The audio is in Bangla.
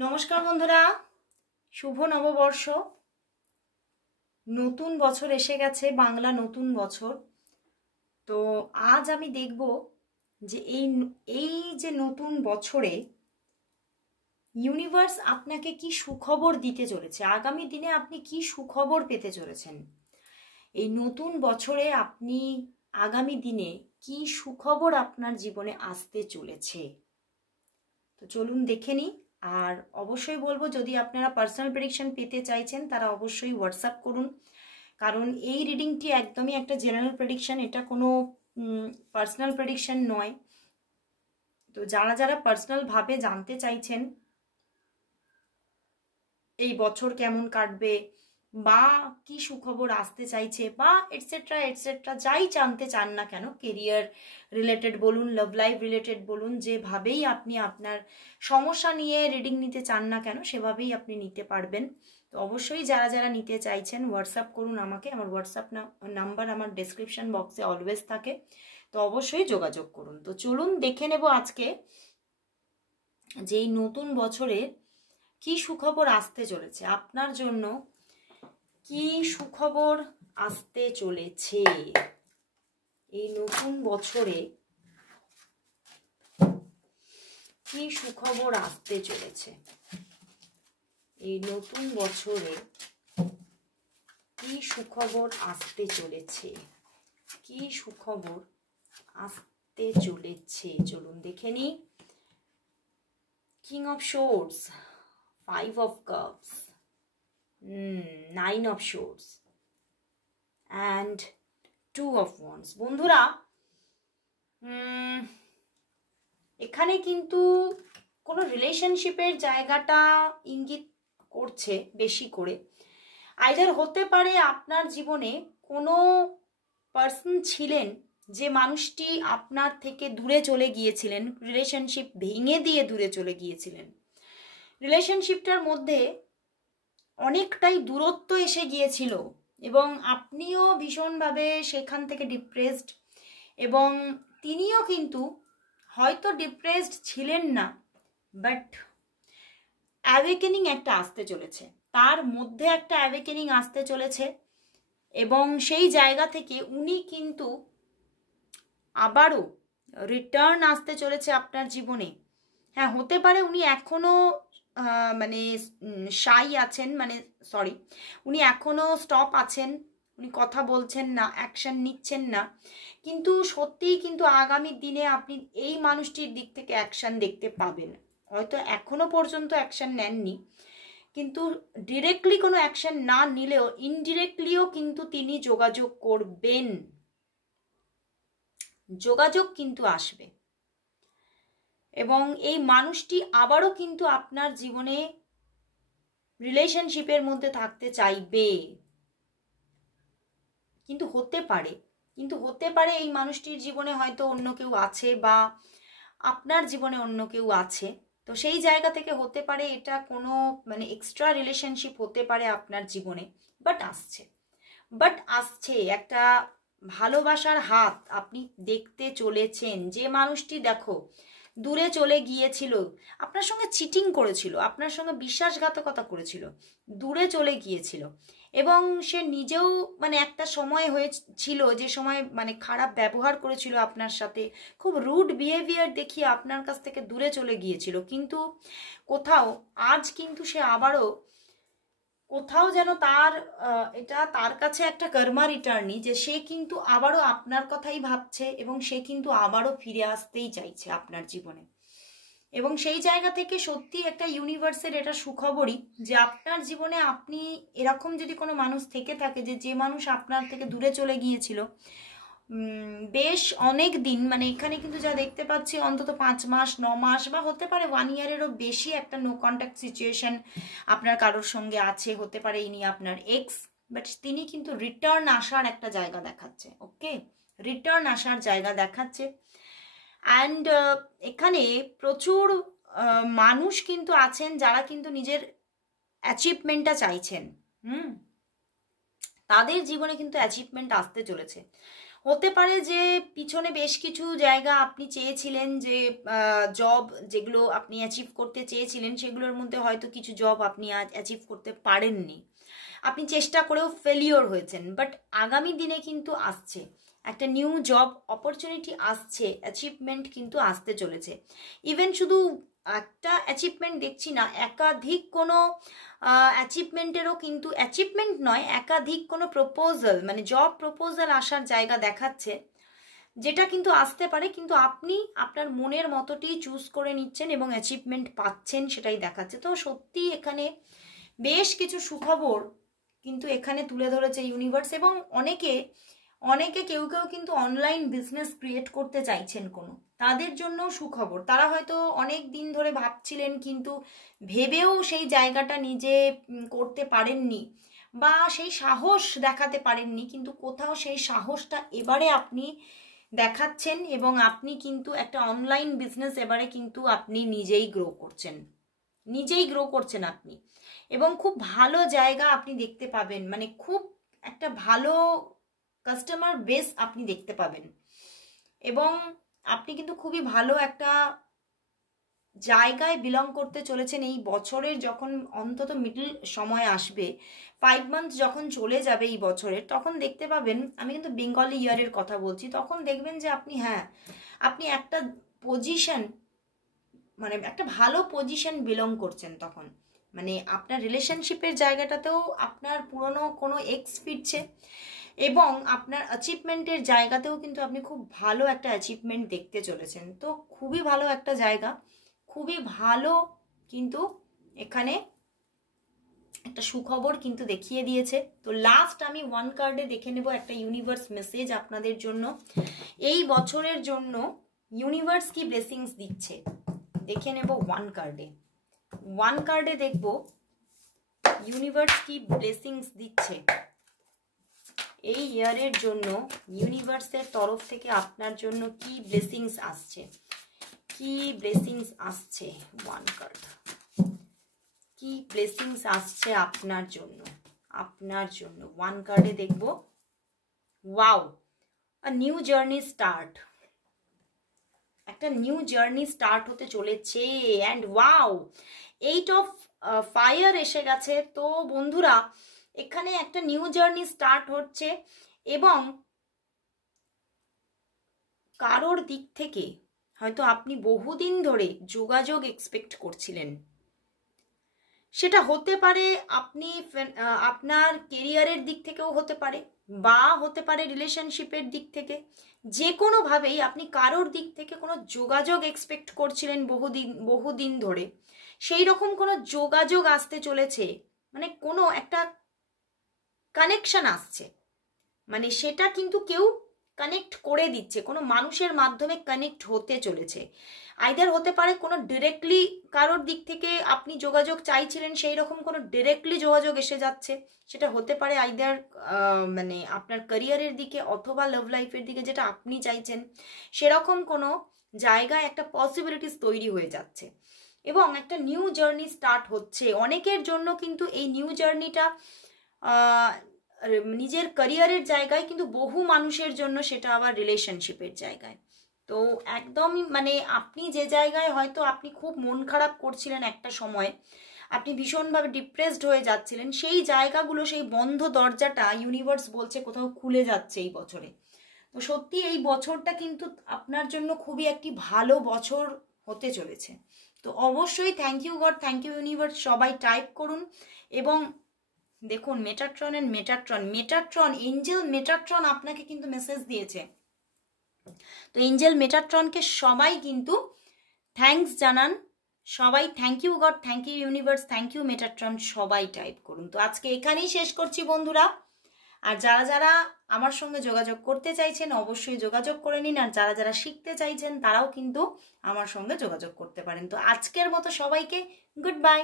নমস্কার বন্ধুরা, শুভ নববর্ষ। নতুন বছর এসে গেছে, বাংলা নতুন বছর। তো আজ আমি দেখব যে এই যে নতুন বছরে ইউনিভার্স আপনাকে কি সুখবর দিতে চলেছে, আগামী দিনে আপনি কি সুখবর পেতে চলেছেন। এই নতুন বছরে আপনি আগামী দিনে কি সুখবর আপনার জীবনে আসতে চলেছে। তো চলুন দেখে নিই। আর অবশ্যই বলবো, যদি আপনারা পার্সোনাল প্রেডিকশন পেতে চাইছেন তারা অবশ্যই হোয়াটসঅ্যাপ করুন, কারণ এই রিডিংটি একদমই একটা জেনারেল প্রেডিকশন, এটা কোনো পার্সোনাল প্রেডিকশন নয়। তো যারা যারা পার্সোনালভাবে জানতে চাইছেন এই বছর কেমন কাটবে বা কি সুখবর আসতে চাইছে বা এটসেট্রা এটসেট্রা, যাই জানতে চান না কেন, কেরিয়ার রিলেটেড বলুন, লাভ লাইফ রিলেটেড বলুন, যেভাবেই আপনি আপনার সমস্যা নিয়ে রিডিং নিতে চান না কেন সেভাবেই আপনি নিতে পারবেন। তো অবশ্যই যারা যারা নিতে চাইছেন হোয়াটসঅ্যাপ করুন আমাকে। আমার হোয়াটসঅ্যাপ নাম্বার আমার ডেসক্রিপশন বক্সে অলওয়েজ থাকে, তো অবশ্যই যোগাযোগ করুন। তো চলুন দেখে নেব আজকে যে এই নতুন বছরে কি সুখবর আসতে চলেছে আপনার জন্য। কি সুখবর আসতে চলেছে এই নতুন বছরে, কি সুখবর আসতে চলেছে এই নতুন বছরে, কি সুখবর আসতে চলেছে, কি সুখবর আসতে চলেছে। চলুন দেখে নিই। King of swords, 5 of cups, 9 of swords and 2 of wands। বন্ধুরা, এখানে কিন্তু কোনো রিলেশনশিপের জায়গাটা ইঙ্গিত করছে বেশি করে। আইদার হতে পারে আপনার জীবনে কোনো পার্সন ছিলেন যে মানুষটি আপনার থেকে দূরে চলে গিয়েছিলেন, রিলেশনশিপ ভেঙে দিয়ে দূরে চলে গিয়েছিলেন। রিলেশনশিপটার মধ্যে অনেকটাই দূরত্ব এসে গিয়েছিল এবং আপনিও ভীষণভাবে সেখান থেকে ডিপ্রেসড, এবং তিনিও কিন্তু হয়তো ডিপ্রেসড ছিলেন না, বাট অ্যাওয়েকেনিং একটা আসতে চলেছে, তার মধ্যে একটা অ্যাওয়েকেনিং আসতে চলেছে এবং সেই জায়গা থেকে উনি কিন্তু আবারও রিটার্ন আসতে চলেছে আপনার জীবনে। হ্যাঁ, হতে পারে উনি এখনো মানে শাই আছেন, মানে সরি, উনি এখনো স্টপ আছেন, উনি কথা বলছেন না, অ্যাকশন নিচ্ছেন না, কিন্তু সত্যিই কিন্তু আগামী দিনে আপনি এই মানুষটির দিক থেকে অ্যাকশন দেখতে পাবেন। হয়তো এখনো পর্যন্ত অ্যাকশন নেননি, কিন্তু ডিরেক্টলি কোনো অ্যাকশন না নিলেও ইনডিরেক্টলিও কিন্তু তিনি যোগাযোগ করবেন, যোগাযোগ কিন্তু আসবে এবং এই মানুষটি আবারও কিন্তু আপনার জীবনে রিলেশনশিপের মধ্যে থাকতে চাইবে। কিন্তু হতে পারে এই মানুষটির জীবনে হয়তো অন্য কেউ আছে বা আপনার জীবনে অন্য কেউ আছে। তো সেই জায়গা থেকে হতে পারে এটা কোনো মানে এক্সট্রা রিলেশনশিপ হতে পারে আপনার জীবনে, বাট আসছে একটা ভালোবাসার হাত আপনি দেখতে চলেছেন। যে মানুষটি দেখো দূরে চলে গিয়েছিল, আপনার সঙ্গে চিটিং করেছিল, আপনার সঙ্গে বিশ্বাসঘাতকতা করেছিল, দূরে চলে গিয়েছিল এবং সে নিজেও মানে একটা সময় হয়েছিল যে সময় মানে খারাপ ব্যবহার করেছিল আপনার সাথে, খুব রুড বিহেভিয়ার দেখিয়ে আপনার কাছ থেকে দূরে চলে গিয়েছিল। কিন্তু কোথাও আজ কিন্তু সে আবারও কোথাও যেন এটা তার কাছে একটা কর্মা রিটার্নই, যে সে কিন্তু আবারও আপনার কথাই ভাবছে এবং সে কিন্তু আবারও ফিরে আসতেই চাইছে আপনার জীবনে। এবং সেই জায়গা থেকে সত্যি একটা ইউনিভার্সের এটা সুখবরই যে আপনার জীবনে আপনি এরকম যদি কোনো মানুষ থেকে থাকে যে মানুষ আপনার থেকে দূরে চলে গিয়েছিল বেশ অনেক দিন, মানে এখানে কিন্তু যা দেখতে পাচ্ছি অন্তত 5 মাস 9 মাস বা হতে পারে 1 ইয়ারেরও বেশি একটা নো কন্ট্যাক্ট সিচুয়েশন আপনার কারোর সঙ্গে আছে, হতে পারে ইনি আপনার এক্স, বাট তিনি কিন্তু রিটার্ন আসার একটা জায়গা দেখাচ্ছে। ওকে, রিটার্ন আসার জায়গা দেখাচ্ছে। অ্যান্ড এখানে প্রচুর মানুষ কিন্তু আছেন যারা কিন্তু নিজের অ্যাচিভমেন্টটা চাইছেন। তাদের জীবনে কিন্তু অ্যাচিভমেন্ট আসতে চলেছে। হতে পারে যে পিছনে বেশ কিছু জায়গা আপনি চেয়েছিলেন যে জব যেগুলো আপনি অ্যাচিভ করতে চেয়েছিলেন সেগুলোর মধ্যে হয়তো কিছু জব আপনি আজ অ্যাচিভ করতে পারেননি, আপনি চেষ্টা করেও ফেলিওর হয়েছেন, বাট আগামী দিনে কিন্তু আসছে একটা নিউ জব অপরচুনিটি, আসছে অ্যাচিভমেন্ট কিন্তু আসতে চলেছে। ইভেন শুধু একটা অ্যাচিভমেন্ট দেখছি না, একাধিক কোনো অ্যাচিভমেন্টেরও কিন্তু, অ্যাচিভমেন্ট নয়, একাধিক কোনো প্রপোজাল মানে জব প্রপোজাল আসার জায়গা দেখাচ্ছে, যেটা কিন্তু আসতে পারে, কিন্তু আপনি আপনার মনের মতোটি চুজ করে নিচ্ছেন এবং অ্যাচিভমেন্ট পাচ্ছেন সেটাই দেখাচ্ছে। তো সত্যি এখানে বেশ কিছু সুখবর কিন্তু এখানে তুলে ধরেছে ইউনিভার্স, এবং অনেকে কেউ কেউ কিন্তু অনলাইন বিজনেস ক্রিয়েট করতে চাইছেন কোনো, তাদের জন্য সুখবর। তারা হয়তো অনেক দিন ধরে ভাবছিলেন কিন্তু ভেবেও সেই জায়গাটা নিজে করতে পারেননি বা সেই সাহস দেখাতে পারেননি, কিন্তু কোথাও সেই সাহসটা এবারে আপনি দেখাচ্ছেন এবং আপনি কিন্তু একটা অনলাইন বিজনেস এবারে কিন্তু আপনি নিজেই গ্রো করছেন আপনি, এবং খুব ভালো জায়গা আপনি দেখতে পাবেন, মানে খুব একটা ভালো কাস্টমার বেস আপনি দেখতে পাবেন, এবং আপনি কিন্তু খুবই ভালো একটা জায়গায় বিলং করতে চলেছেন এই বছরের, যখন অন্তত মিডল সময় আসবে, 5 মান্থ যখন চলে যাবে এই বছরের, তখন দেখতে পাবেন, আমি কিন্তু বেঙ্গলি ইয়ারের কথা বলছি, তখন দেখবেন যে আপনি একটা পজিশন, মানে একটা ভালো পজিশন বিলং করছেন তখন, মানে আপনার রিলেশনশিপের জায়গাটাতেও আপনার পুরনো কোনো এক্স ফিরছে, এবং আপনার অ্যাচিভমেন্টের জায়গাতেও কিন্তু আপনি খুব ভালো একটা অ্যাচিভমেন্ট দেখতে চলেছেন। তো খুবই ভালো একটা জায়গা, খুবই ভালো, কিন্তু এখানে একটা সুখবর কিন্তু দেখিয়ে দিয়েছে। তো লাস্ট আমি 1 কার্ডে দেখে নেব একটা ইউনিভার্স মেসেজ আপনাদের জন্য, এই বছরের জন্য ইউনিভার্স কি ব্লেসিংস দিচ্ছে দেখে নেব 1 কার্ডে দেখব ইউনিভার্স কি ব্লেসিংস দিচ্ছে এই ইয়ারের জন্য, ইউনিভার্সের তরফ থেকে আপনার জন্য কি ব্লেসিংস আসছে, 1 কার্ড, কি ব্লেসিংস আসছে আপনার জন্য 1 কার্ডে দেখব। Wow, a new journey start, একটা নিউ জার্নি স্টার্ট হতে চলেছে, অ্যান্ড ওয়াও, 8 অফ ফায়ার এসে গেছে। তো বন্ধুরা, এখানে একটা নিউ জার্নি স্টার্ট হচ্ছে, এবং কারোর দিক থেকে হয়তো আপনি বহুদিন ধরে যোগাযোগ এক্সপেক্ট করছিলেন, সেটা হতে পারে আপনি আপনার কেরিয়ারের দিক থেকেও হতে পারে, বা হতে পারে রিলেশনশিপের দিক থেকে, যে কোনোভাবেই আপনি কারোর দিক থেকে কোনো যোগাযোগ এক্সপেক্ট করছিলেন বহুদিন ধরে, সেই রকম কোনো যোগাযোগ আসতে চলেছে, মানে কোনো একটা কানেকশন আসছে, মানে সেটা কিন্তু কেউ কানেক্ট করে দিচ্ছে, কোনো মানুষের মাধ্যমে কানেক্ট হতে চলেছে। আইদার হতে পারে কোনো ডিরেক্টলি কারোর দিক থেকে আপনি যোগাযোগ চাইছিলেন, সেই রকম কোনো ডিরেক্টলি যোগাযোগ এসে যাচ্ছে, সেটা হতে পারে আইদার মানে আপনার ক্যারিয়ারের দিকে অথবা লাভ লাইফের দিকে, যেটা আপনি চাইছেন সেরকম কোনো জায়গায় একটা পসিবিলিটিস তৈরি হয়ে যাচ্ছে, এবং একটা নিউ জার্নি স্টার্ট হচ্ছে অনেকের জন্য। কিন্তু এই নিউ জার্নিটা নিজের ক্যারিয়ারের জায়গায়, কিন্তু বহু মানুষের জন্য সেটা আবার রিলেশনশিপের জায়গায়। তো একদমই মানে আপনি যে জায়গায় হয়তো আপনি খুব মন খারাপ করছিলেন একটা সময়, আপনি ভীষণভাবে ডিপ্রেসড হয়ে যাচ্ছিলেন, সেই জায়গাগুলো, সেই বন্ধ দরজাটা ইউনিভার্স বলছে কোথাও খুলে যাচ্ছে এই বছরে। তো সত্যি এই বছরটা কিন্তু আপনার জন্য খুবই একটি ভালো বছর হতে চলেছে। তো অবশ্যই thank you God, thank you universe, সবাই টাইপ করুন। এবং দেখুন মেটাট্রন এঞ্জেল মেটাট্রন আপনাকে কিন্তু মেসেজ দিয়েছে। তো এঞ্জেল মেটাট্রনকে সবাই কিন্তু থ্যাঙ্কস জানান, সবাই thank you God, thank you universe, thank you Metatron, সবাই টাইপ করুন। তো আজকে এখানেই শেষ করছি বন্ধুরা। আর যারা যারা আমার সঙ্গে যোগাযোগ করতে চাইছেন অবশ্যই যোগাযোগ করে নিন, আর যারা যারা শিখতে চাইছেন তারাও কিন্তু আমার সঙ্গে যোগাযোগ করতে পারেন। তো আজকের মতো সবাইকে গুড বাই।